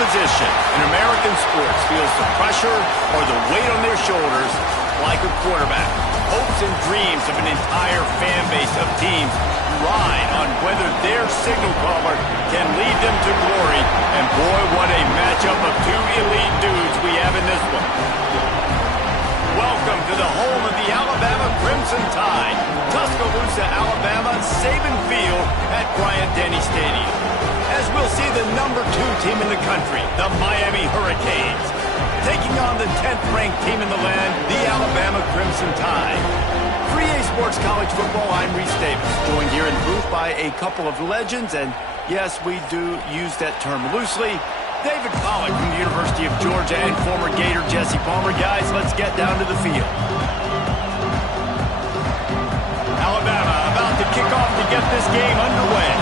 position in American sports feels the pressure or the weight on their shoulders like a quarterback. Hopes and dreams of an entire fan base of teams ride on whether their signal caller can lead them to glory. And boy, what a matchup of two elite dudes we have in this one. Welcome to the home of the Alabama Crimson Tide. Tuscaloosa, Alabama, Saban Field at Bryant-Denny Stadium. As we'll see the #2 team in the country, the Miami Hurricanes, taking on the 10th-ranked team in the land, the Alabama Crimson Tide. 3A Sports College Football, I'm Reese Davis, joined here in the booth by a couple of legends, and yes, we do use that term loosely. David Pollack from the University of Georgia and former Gator Jesse Palmer. Guys, let's get down to the field. Alabama about to kick off to get this game underway.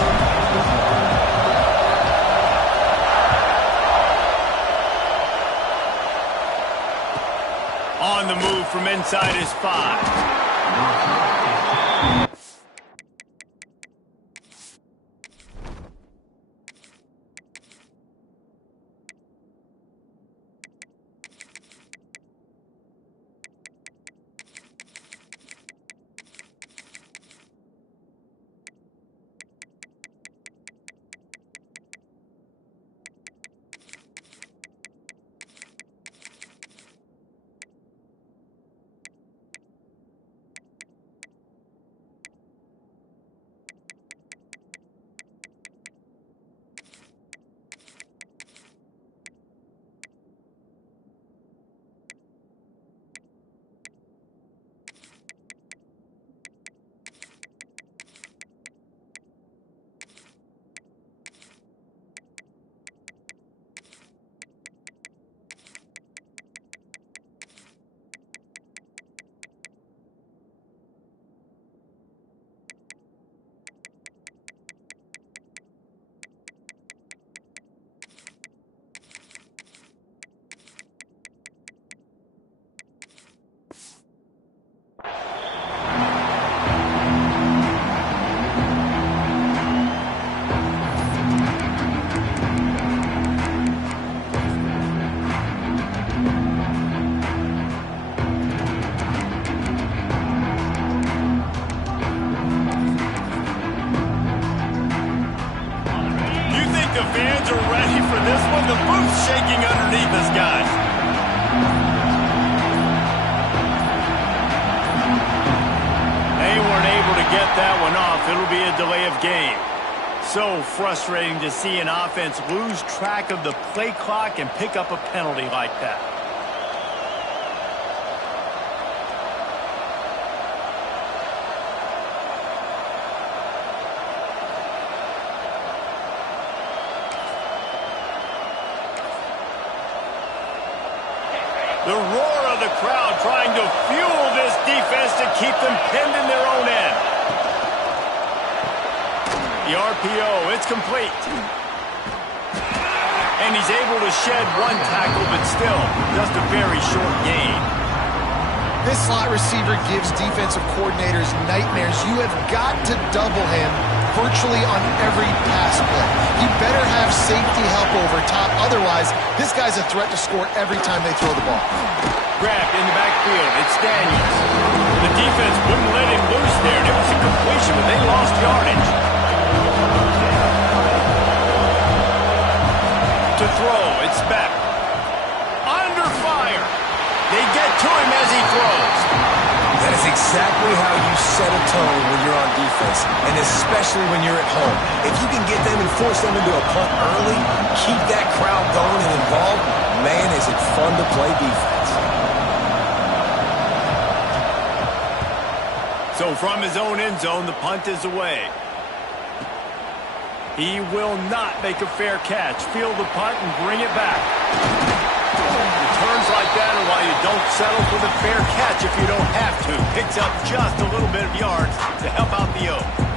On the move from inside his 5. So frustrating to see an offense lose track of the play clock and pick up a penalty like that. The roar of the crowd trying to fuel this defense to keep them pinned in their own end. The RPO, it's complete. And he's able to shed one tackle, but still just a very short gain. This slot receiver gives defensive coordinators nightmares. You have got to double him virtually on every pass play. You better have safety help over top. Otherwise, this guy's a threat to score every time they throw the ball. Grabbed in the backfield. It's Daniels. The defense wouldn't let him loose there. It was a completion, but they lost yardage. To throw, it's Beck. Under fire. They get to him as he throws. That is exactly how you set a tone when you're on defense, and especially when you're at home. If you can get them and force them into a punt early, keep that crowd going and involved, man, is it fun to play defense. So from his own end zone, the punt is away. He will not make a fair catch. Field the punt and bring it back. Returns like that are why you don't settle for the fair catch if you don't have to. Picks up just a little bit of yards to help out the O.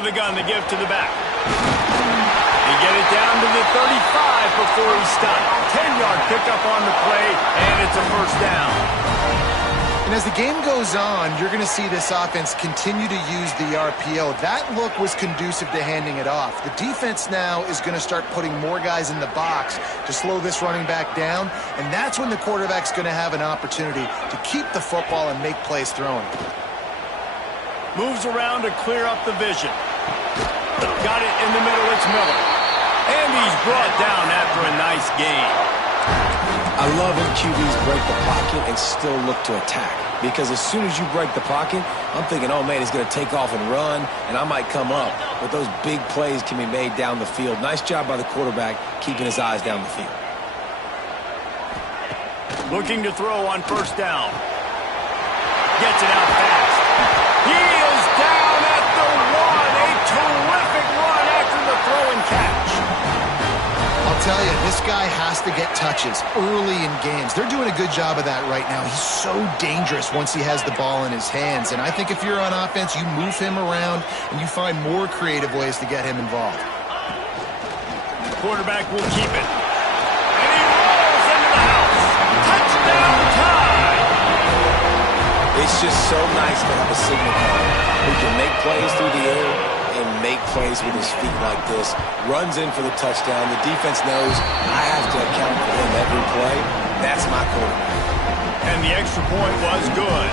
From the gun, the give to the back. They get it down to the 35 before he stopped. 10-yard pickup on the play, and it's a first down. And as the game goes on, you're going to see this offense continue to use the RPO. That look was conducive to handing it off. The defense now is going to start putting more guys in the box to slow this running back down, and that's when the quarterback's going to have an opportunity to keep the football and make plays throwing. Moves around to clear up the vision. Got it in the middle, it's Miller. And he's brought down after a nice gain. I love when QBs break the pocket and still look to attack. Because as soon as you break the pocket, I'm thinking, oh man, he's going to take off and run, and I might come up. But those big plays can be made down the field. Nice job by the quarterback keeping his eyes down the field. Looking to throw on first down. Gets it out fast. He is down at the 1. A terrific run after the throw and catch. I'll tell you, this guy has to get touches early in games. They're doing a good job of that right now. He's so dangerous once he has the ball in his hands. And I think if you're on offense, you move him around and you find more creative ways to get him involved. The quarterback will keep it. And he rolls into the house. Touchdown time! It's just so nice to have a signal caller who can make plays through the air and make plays with his feet like this. Runs in for the touchdown. The defense knows I have to account for him every play. That's my quarterback. And the extra point was good.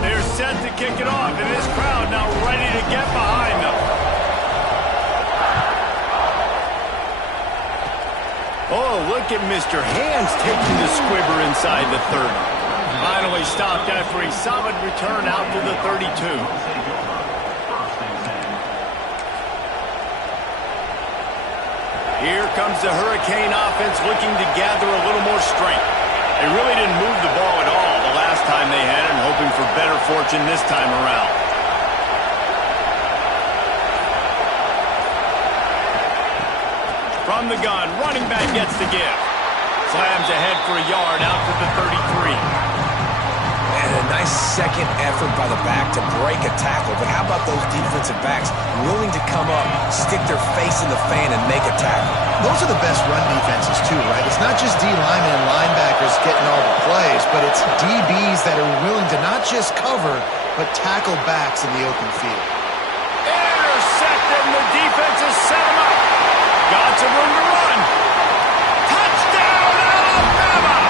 They're set to kick it off, and this crowd now ready to get behind them. Oh, look at Mr. Hands taking the squibber inside the 30. Finally stopped after a solid return out to the 32. Here comes the Hurricane offense looking to gather a little more strength. They really didn't move the ball at all the last time they had it, and hoping for better fortune this time around. From the gun, running back gets the give. Slams ahead for a yard out to the 33. And a nice second effort by the back to break a tackle. But how about those defensive backs willing to come up, stick their face in the fan, and make a tackle? Those are the best run defenses, too, right? It's not just D linemen and linebackers getting all the plays, but it's DBs that are willing to not just cover, but tackle backs in the open field. Intercepted, and the defense has set him up. Got some room to run. Touchdown, Alabama!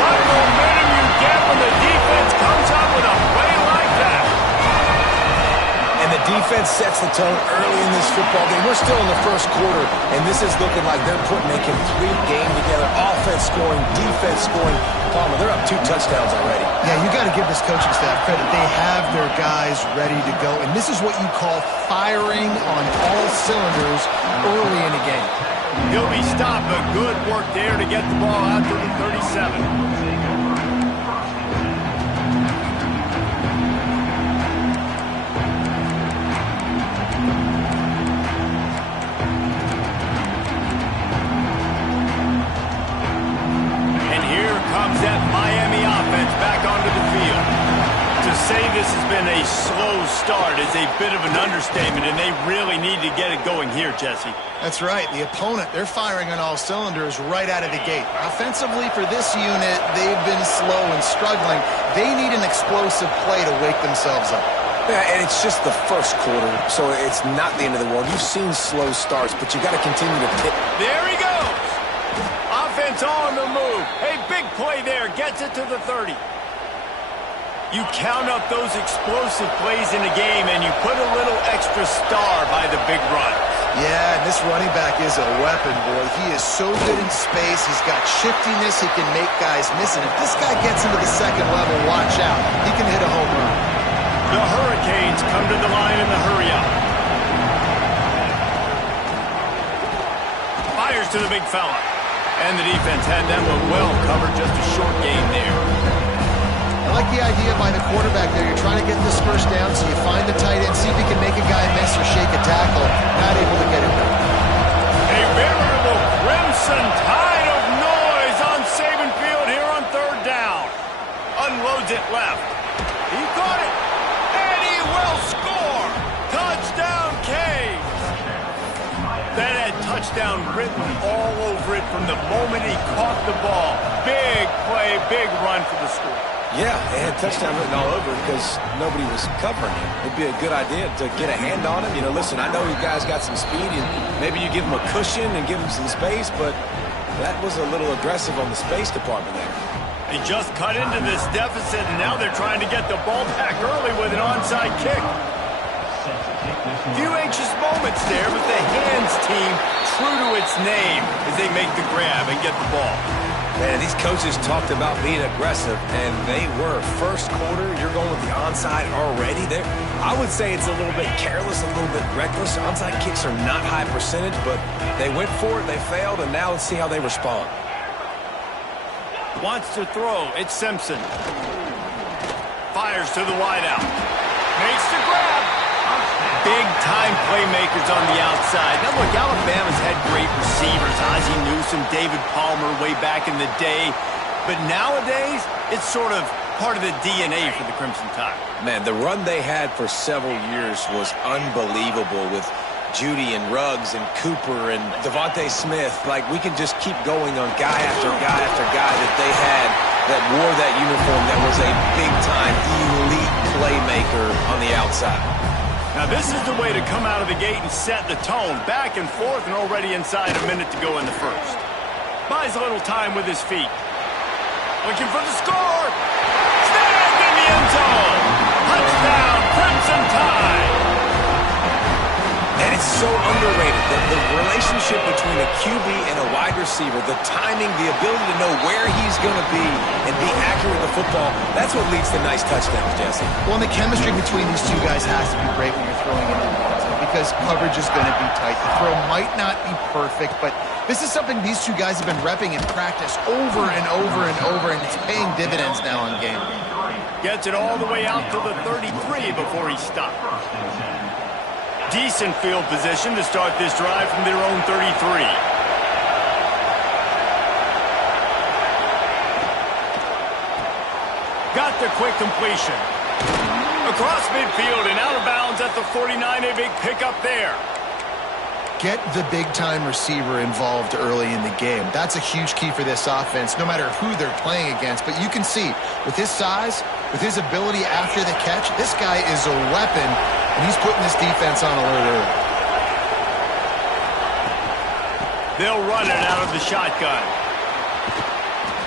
What momentum you get when the defense comes up with a play like that. And the defense sets the tone early in this football game. We're still in the first quarter, and this is looking like they're putting a complete game together. Offense scoring, defense scoring. Palmer, they're up 2 touchdowns already. Yeah, you got to give this coaching staff credit. They have their guys ready to go, and this is what you call firing on all cylinders early in a game. He'll be stopped, but good work there to get the ball out to the 37. That Miami offense back onto the field. To say this has been a slow start is a bit of an understatement, and they really need to get it going here, Jesse. That's right. The opponent, they're firing on all cylinders right out of the gate. Offensively for this unit, they've been slow and struggling. They need an explosive play to wake themselves up. Yeah, and it's just the first quarter, so it's not the end of the world. You've seen slow starts, but you got to continue to pick. There he goes. Offense on the move. A big play there. Gets it to the 30. You count up those explosive plays in a game, and you put a little extra star by the big run. Yeah, and this running back is a weapon, boy. He is so good in space. He's got shiftiness. He can make guys miss it. If this guy gets into the second level, watch out. He can hit a home run. The Hurricanes come to the line in the hurry-up. Fires to the big fella. And the defense had that one well covered, just a short gain there. I like the idea by the quarterback there. You're trying to get this first down, so you find the tight end, see if he can make a guy miss or shake a tackle. Not able to get it done. A veritable crimson tide of noise on Saban Field here on third down. Unloads it left. That had touchdown written all over it from the moment he caught the ball. Big play, big run for the score. Yeah, they had touchdown written all over because nobody was covering him. It'd be a good idea to get a hand on him. You know, listen, I know you guys got some speed, and maybe you give him a cushion and give him some space, but that was a little aggressive on the space department there. They just cut into this deficit, and now they're trying to get the ball back early with an onside kick. Few anxious moments there, but the hands team true to its name as they make the grab and get the ball. Man, these coaches talked about being aggressive, and they were. First quarter, you're going with the onside already. I would say it's a little bit careless, a little bit reckless. Onside kicks are not high percentage, but they went for it, they failed, and now let's see how they respond. Wants to throw. It's Simpson. Fires to the wideout. Makes the grab. Big-time playmakers on the outside. Now, look, Alabama's had great receivers. Ozzie Newsome, David Palmer way back in the day. But nowadays, it's sort of part of the DNA for the Crimson Tide. Man, the run they had for several years was unbelievable with Judy and Ruggs and Cooper and Devontae Smith. Like, we can just keep going on guy after guy after guy that they had that wore that uniform that was a big-time elite playmaker on the outside. Now, this is the way to come out of the gate and set the tone. Back and forth and already inside a minute to go in the first. Buys a little time with his feet. Looking for the score. Snagged in the end zone. Touchdown, Crimson Tide. And it's so underrated. The relationship between a QB and a wide receiver, the timing, the ability to know where he's going to be and be accurate with the football, that's what leads to nice touchdowns, Jesse. Well, and the chemistry between these two guys has to be great when you're throwing it in the end zone because coverage is going to be tight. The throw might not be perfect, but this is something these two guys have been repping in practice over and over and over, and it's paying dividends now on game. Gets it all the way out to the 33 before he stopped. Decent field position to start this drive from their own 33. Got the quick completion. Across midfield and out of bounds at the 49, a big pickup there. Get the big-time receiver involved early in the game. That's a huge key for this offense, no matter who they're playing against. But you can see, with his size, with his ability after the catch, this guy is a weapon, and he's putting this defense on alert early. They'll run it out of the shotgun.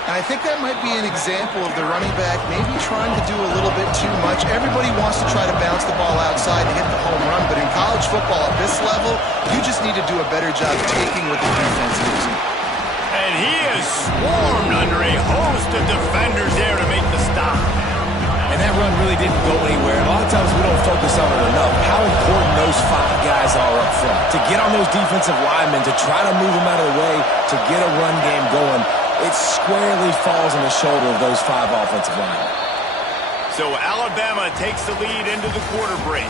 And I think that might be an example of the running back maybe trying to do a little bit too much. Everybody wants to try to bounce the ball outside and hit the home run, but in college football at this level, you just need to do a better job taking what the defense gives you. And he is swarmed under a host of defenders there to make the stop. And that run really didn't go anywhere. A lot of times we don't focus on it enough, how important those five guys are up front. To get on those defensive linemen, to try to move them out of the way, to get a run game going, it squarely falls on the shoulder of those five offensive linemen. So Alabama takes the lead into the quarter break.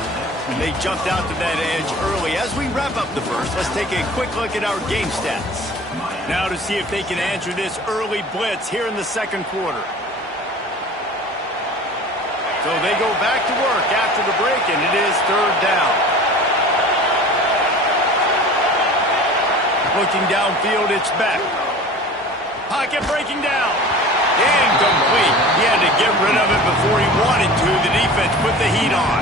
They jumped out to that edge early. As we wrap up the first, let's take a quick look at our game stats. Now to see if they can answer this early blitz here in the second quarter. So they go back to work after the break, and it is third down. Looking downfield, it's Beck. Pocket breaking down. Incomplete. He had to get rid of it before he wanted to. The defense put the heat on.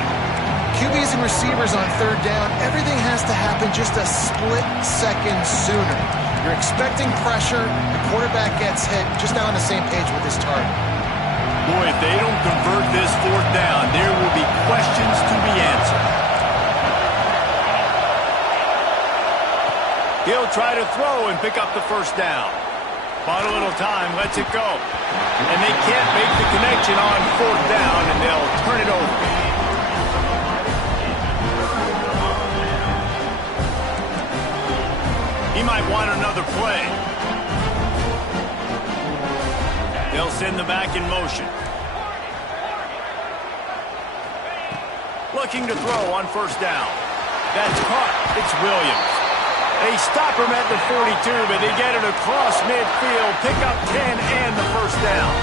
QBs and receivers on third down, everything has to happen just a split second sooner. You're expecting pressure, the quarterback gets hit, just not on the same page with his target. Boy, if they don't convert this fourth down, there will be questions to be answered. He'll try to throw and pick up the first down. Bought a little time, lets it go. And they can't make the connection on fourth down, and they'll turn it over. He might want another play. They'll send the back in motion. Looking to throw on first down. That's caught. It's Williams. They stop him at the 42, but they get it across midfield. Pick up 10 and the first down.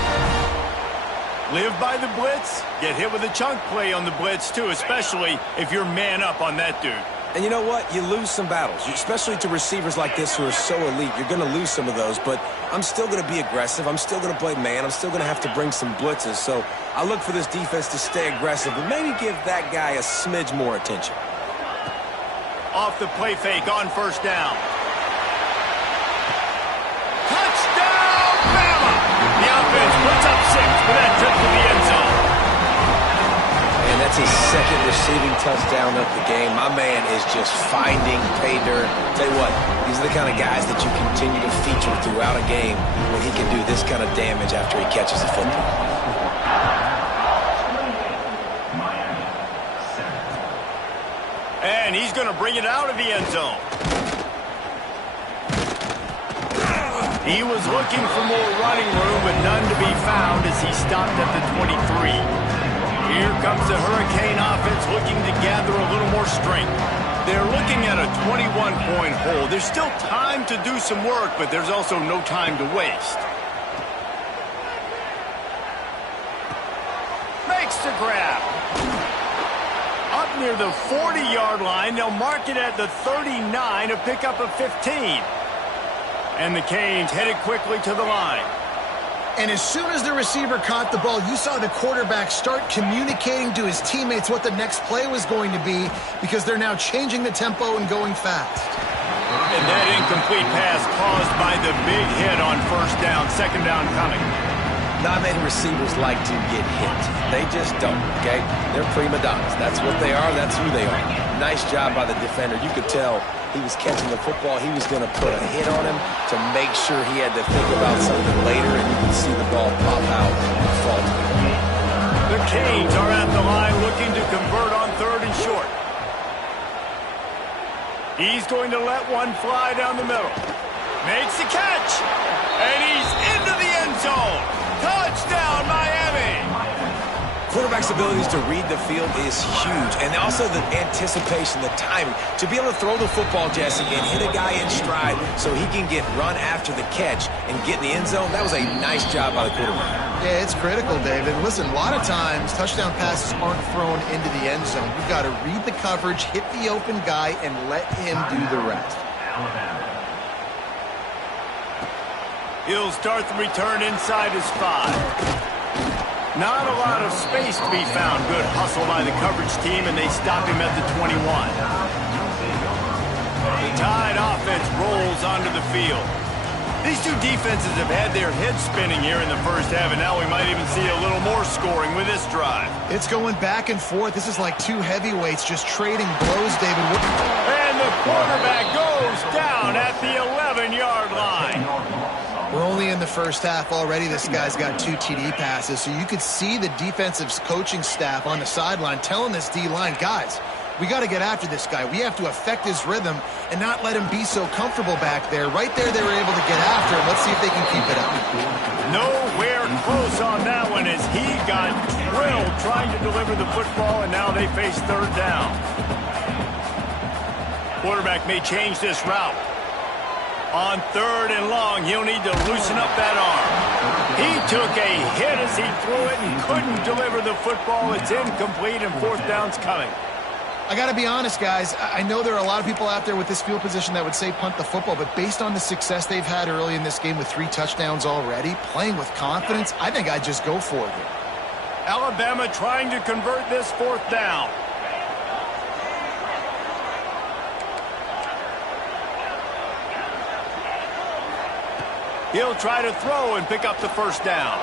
Live by the blitz. Get hit with a chunk play on the blitz, too, especially if you're man up on that dude. And you know what? You lose some battles, especially to receivers like this who are so elite. You're going to lose some of those, but I'm still going to be aggressive. I'm still going to play man. I'm still going to have to bring some blitzes. So I look for this defense to stay aggressive and maybe give that guy a smidge more attention. Off the play fake on first down. Touchdown, Bama! The offense puts up 6 for that trip to the end zone. And that's his second receiving touchdown of the game. My man is just finding pay dirt. Tell you what, these are the kind of guys that you continue to feature throughout a game when he can do this kind of damage after he catches the football. And he's going to bring it out of the end zone. He was looking for more running room, but none to be found as he stopped at the 23. Here comes the Hurricane offense looking to gather a little more strength. They're looking at a 21-point hole. There's still time to do some work, but there's also no time to waste. Makes the grab. Up near the 40-yard line, they'll mark it at the 39 to pick up a 15. And the Canes headed quickly to the line. And as soon as the receiver caught the ball, you saw the quarterback start communicating to his teammates what the next play was going to be because they're now changing the tempo and going fast. And that incomplete pass caused by the big hit on first down, second down coming. Not many receivers like to get hit. They just don't, okay? They're prima donnas. That's what they are. That's who they are. Nice job by the defender. You could tell he was catching the football. He was going to put a hit on him to make sure he had to think about something later, and you could see the ball pop out and fall. The Canes are at the line looking to convert on third and short. He's going to let one fly down the middle. Makes the catch. And he's into the end zone. Touchdown, Miami! Quarterback's abilities to read the field is huge, and also the anticipation, the timing. To be able to throw the football, Jesse, and hit a guy in stride so he can get run after the catch and get in the end zone, that was a nice job by the quarterback. Yeah, it's critical, David. Listen, a lot of times touchdown passes aren't thrown into the end zone. You've got to read the coverage, hit the open guy, and let him do the rest. He'll start the return inside his 5. Not a lot of space to be found. Good hustle by the coverage team, and they stop him at the 21. The Tide offense rolls onto the field. These two defenses have had their heads spinning here in the first half, and now we might even see a little more scoring with this drive. It's going back and forth. This is like two heavyweights just trading blows, David. And the quarterback goes down at the 11-yard line. We're only in the first half already. This guy's got 2 TD passes, so you could see the defensive coaching staff on the sideline telling this D-line, guys, we got to get after this guy. We have to affect his rhythm and not let him be so comfortable back there. Right there, they were able to get after him. Let's see if they can keep it up. Nowhere close on that one as he got drilled trying to deliver the football, and now they face third down. Quarterback may change this route. On third and long, he'll need to loosen up that arm. He took a hit as he threw it and couldn't deliver the football. It's incomplete, and fourth down's coming. I got to be honest, guys. I know there are a lot of people out there with this field position that would say punt the football, but based on the success they've had early in this game with 3 touchdowns already, playing with confidence, I think I'd just go for it. Alabama trying to convert this fourth down. He'll try to throw and pick up the first down.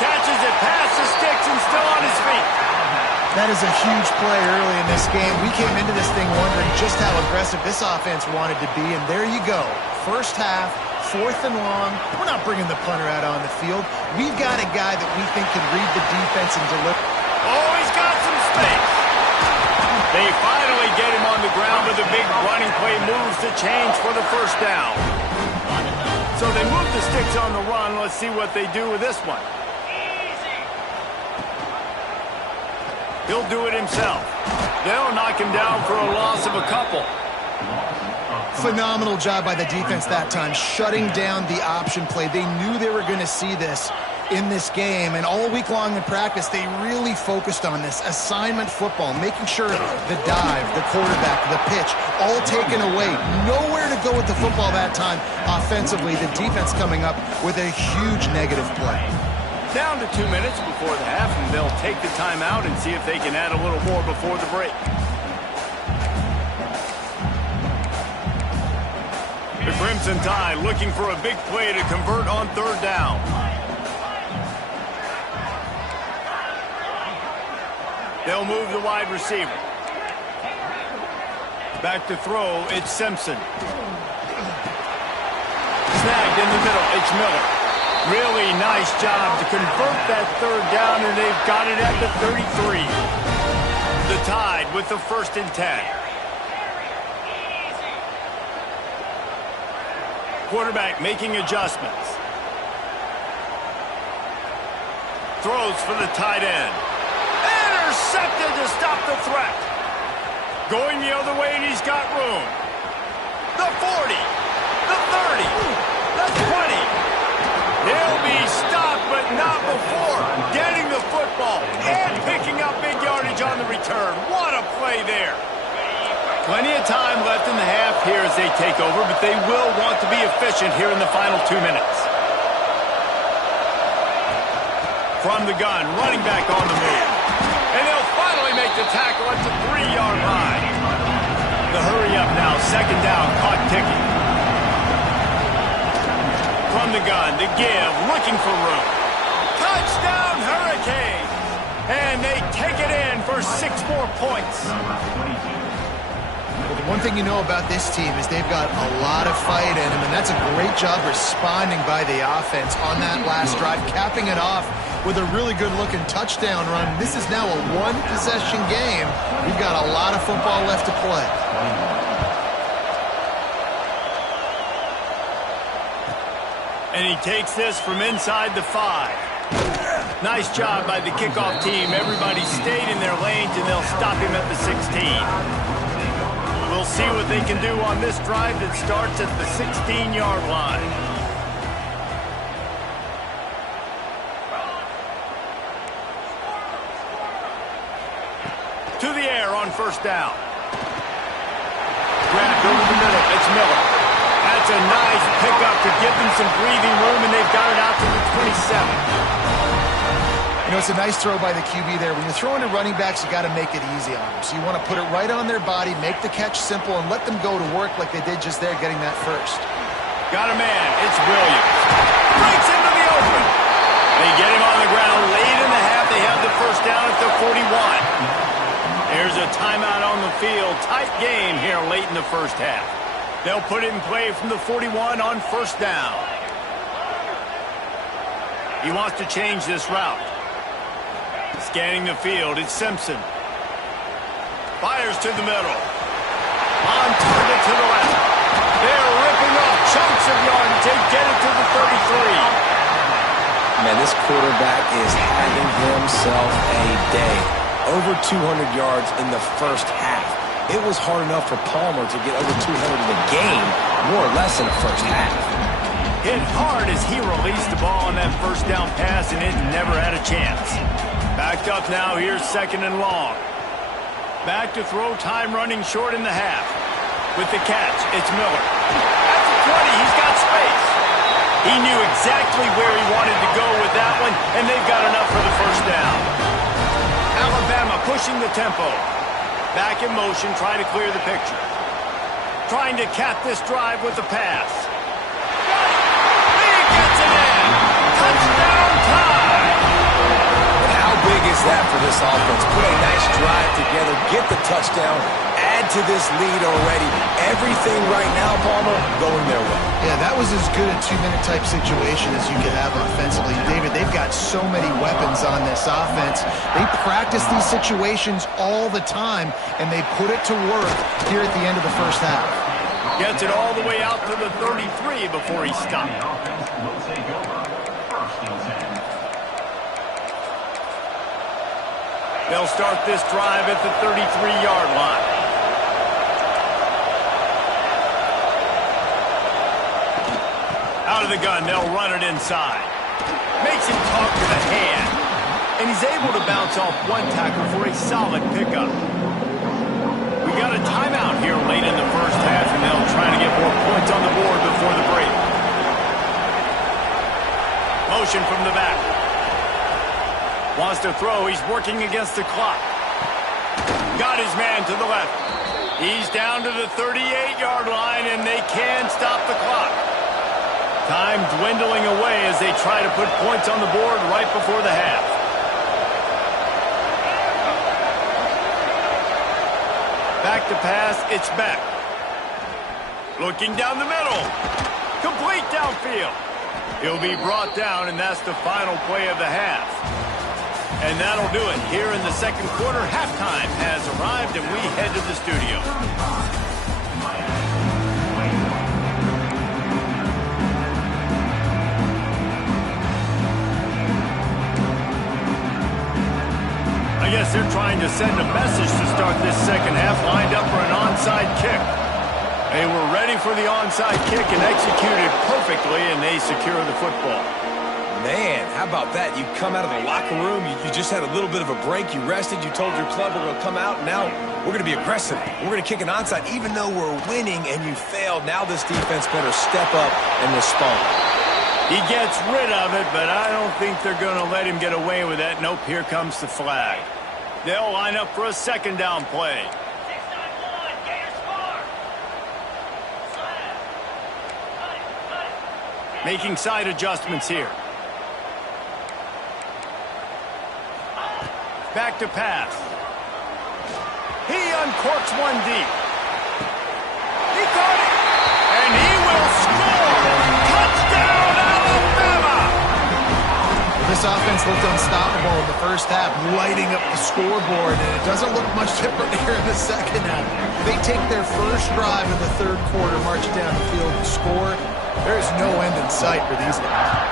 Catches it past the sticks and still on his feet. That is a huge play early in this game. We came into this thing wondering just how aggressive this offense wanted to be, and there you go. First half, fourth and long. We're not bringing the punter out on the field. We've got a guy that we think can read the defense and deliver. Oh, he's got some space. They finally get him on the ground, but the big running play moves the change for the first down. So they move the sticks on the run. Let's see what they do with this one. He'll do it himself. They'll knock him down for a loss of a couple. Phenomenal job by the defense that time, shutting down the option play. They knew they were going to see this. in this game, and all week long in practice, they really focused on this assignment football, making sure the dive, the quarterback, the pitch, all taken away. Nowhere to go with the football that time offensively. The defense coming up with a huge negative play. Down to 2 minutes before the half, and they'll take the timeout and see if they can add a little more before the break. The Crimson Tide looking for a big play to convert on third down. They'll move the wide receiver. Back to throw, it's Simpson. Snagged in the middle, it's Miller. Really nice job to convert that third down, and they've got it at the 33. The Tide with the 1st and 10. Quarterback making adjustments. Throws for the tight end. Intercepted to stop the threat. Going the other way, and he's got room. The 40. The 30. The 20. He'll be stopped, but not before getting the football and picking up big yardage on the return. What a play there. Plenty of time left in the half here as they take over, but they will want to be efficient here in the final 2 minutes. From the gun, running back on the move. And they'll finally make the tackle at the 3-yard line. The hurry up now, 2nd down, caught ticking. From the gun, the give, looking for room. Touchdown, Hurricanes! And they take it in for 6 more points. Well, the one thing you know about this team is they've got a lot of fight in them, and that's a great job responding by the offense on that last drive, capping it off with a really good-looking touchdown run. This is now a one-possession game. We've got a lot of football left to play. And he takes this from inside the 5. Nice job by the kickoff team. Everybody stayed in their lanes, and they'll stop him at the 16. We'll see what they can do on this drive that starts at the 16-yard line. To the air on 1st down. Grabbed over the middle. It's Miller. That's a nice pickup to give them some breathing room, and they've got it out to the 27. You know, it's a nice throw by the QB there. When you're throwing to running backs, you got to make it easy on them. So you want to put it right on their body, make the catch simple, and let them go to work like they did just there, getting that first. Got a man. It's Williams. Breaks into the open. They get him on the ground late in the half. They have the 1st down at the 41. There's a timeout on the field. Tight game here late in the 1st half. They'll put it in play from the 41 on 1st down. He wants to change this route. Scanning the field, it's Simpson. Fires to the middle. On target to the left. They're ripping off chunks of yardage. They get it to the 33. Man, this quarterback is having himself a day. Over 200 yards in the 1st half. It was hard enough for Palmer to get over 200 in the game, more or less in the 1st half. Hit hard as he released the ball on that 1st down pass, and it never had a chance. Backed up now, here's 2nd and long. Back to throw, time running short in the half. With the catch, it's Miller. At the 20, he's got space. He knew exactly where he wanted to go with that one, and they've got enough for the 1st down. Alabama pushing the tempo. Back in motion, trying to clear the picture. Trying to cap this drive with the pass. He gets it in. Touchdown time. But how big is that for this offense? Put a nice drive together, get the touchdown, add to this lead already. Everything right now, Palmer, going their way. Yeah, that was as good a 2-minute type situation as you could have offensively. David, they've got so many weapons on this offense. They practice these situations all the time, and they put it to work here at the end of the 1st half. Gets it all the way out to the 33 before he stopped. They'll start this drive at the 33-yard line. Out of the gun, they'll run it inside. Makes him talk to the hand. And he's able to bounce off one tackle for a solid pickup. We got a timeout here late in the first half, and they'll try to get more points on the board before the break. Motion from the back. Wants to throw. He's working against the clock. Got his man to the left. He's down to the 38-yard line, and they can stop the clock. Time dwindling away as they try to put points on the board right before the half. Back to pass, it's back. Looking down the middle. Complete downfield. He'll be brought down, and that's the final play of the half. And that'll do it. Here in the second quarter, halftime has arrived, and we head to the studio. I guess they're trying to send a message to start this second half, lined up for an onside kick. They were ready for the onside kick and executed perfectly, and they secure the football. Man, how about that? You come out of the locker room, you just had a little bit of a break, you rested, you told your club we're going to come out, and now we're going to be aggressive. We're going to kick an onside. Even though we're winning and you failed, now this defense better step up and respond. He gets rid of it, but I don't think they're going to let him get away with that. Nope, here comes the flag. They'll line up for a second down play. Making side adjustments here. Back to pass. He uncorks one deep. He caught it. And he will score. Touchdown, Alabama! This offense looked unstoppable in the first half, lighting up the scoreboard, and it doesn't look much different here in the second half. They take their first drive in the third quarter, march down the field and score. There is no end in sight for these guys.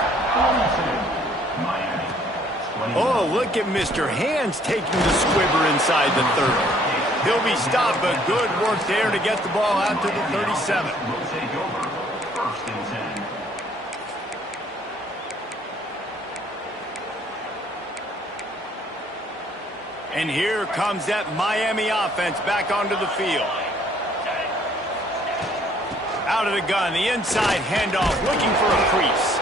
Oh, look at Mr. Hands taking the squibber inside the 30. He'll be stopped, but good work there to get the ball out to the 37. And here comes that Miami offense back onto the field. Out of the gun, the inside handoff, looking for a crease.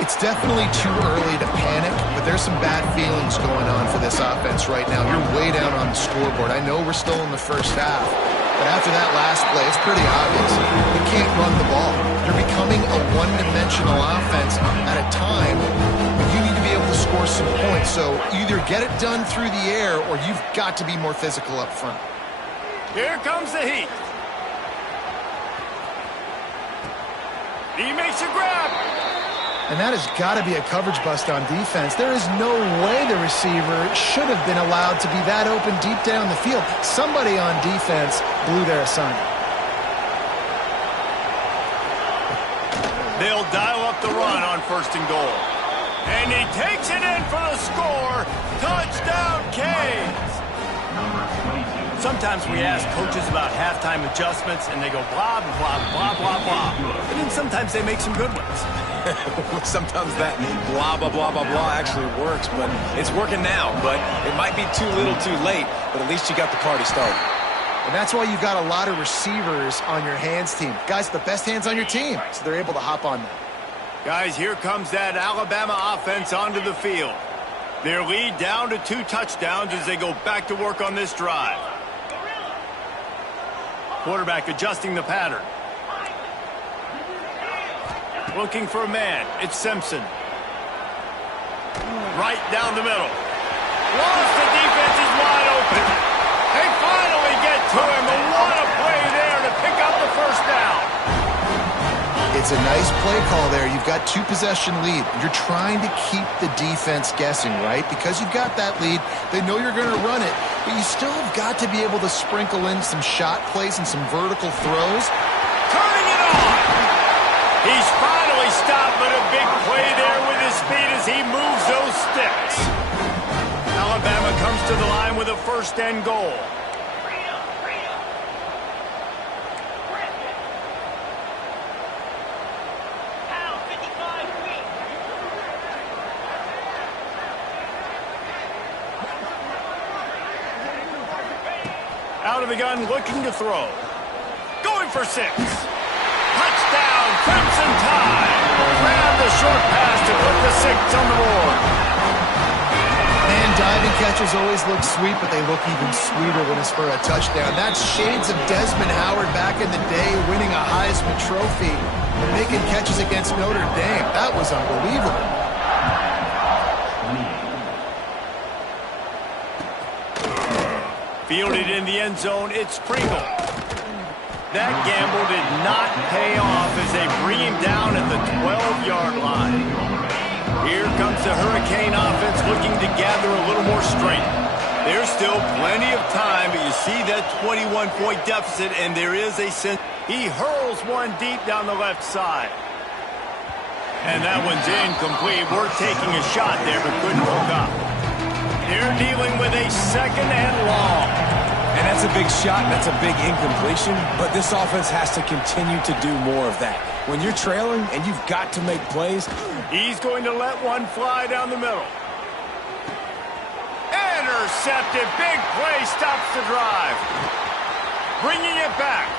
It's definitely too early to panic, but there's some bad feelings going on for this offense right now. You're way down on the scoreboard. I know we're still in the first half, but after that last play, it's pretty obvious. You can't run the ball. You're becoming a one-dimensional offense at a time when you need to be able to score some points. So either get it done through the air or you've got to be more physical up front. Here comes the heat. He makes a grab. And that has got to be a coverage bust on defense. There is no way the receiver should have been allowed to be that open deep down the field. Somebody on defense blew their assignment. They'll dial up the run on first and goal. And he takes it in for the score. Touchdown, Canes. Sometimes we ask coaches about halftime adjustments, and they go blah, blah, blah, blah, blah. And then sometimes they make some good ones. Sometimes that blah, blah, blah, blah, blah actually works, but it's working now. But it might be too little too late, but at least you got the party started. And that's why you've got a lot of receivers on your hands team. Guys, the best hands on your team, so they're able to hop on them. Guys, here comes that Alabama offense onto the field. Their lead down to 2 touchdowns as they go back to work on this drive. Quarterback adjusting the pattern. Looking for a man. It's Simpson. Right down the middle. Once the defense is wide open. They finally get to him. And what a play there to pick up the first down. It's a nice play call there. You've got 2-possession lead. You're trying to keep the defense guessing, right? Because you've got that lead, they know you're going to run it, but you still have got to be able to sprinkle in some shot plays and some vertical throws. Turning it on. He's finally stopped, but a big play there with his speed as he moves those sticks. Alabama comes to the line with a first and goal. out of the gun, looking to throw. Going for 6. Touchdown, Crimson Tide. Grab the short pass to put the 6 on the board. Man, diving catches always look sweet, but they look even sweeter when it's for a touchdown. That's shades of Desmond Howard back in the day, winning a Heisman Trophy, making catches against Notre Dame. That was unbelievable. Fielded in the end zone, it's Pringle. That gamble did not pay off as they bring him down at the 12-yard line. Here comes the Hurricane offense looking to gather a little more strength. There's still plenty of time, but you see that 21-point deficit, and there is a sense. He hurls one deep down the left side. And that one's incomplete. We're taking a shot there, but couldn't hook up. They're dealing with a 2nd and long. And that's a big shot, and that's a big incompletion, but this offense has to continue to do more of that. When you're trailing and you've got to make plays. He's going to let one fly down the middle. Intercepted. Big play stops the drive. Bringing it back.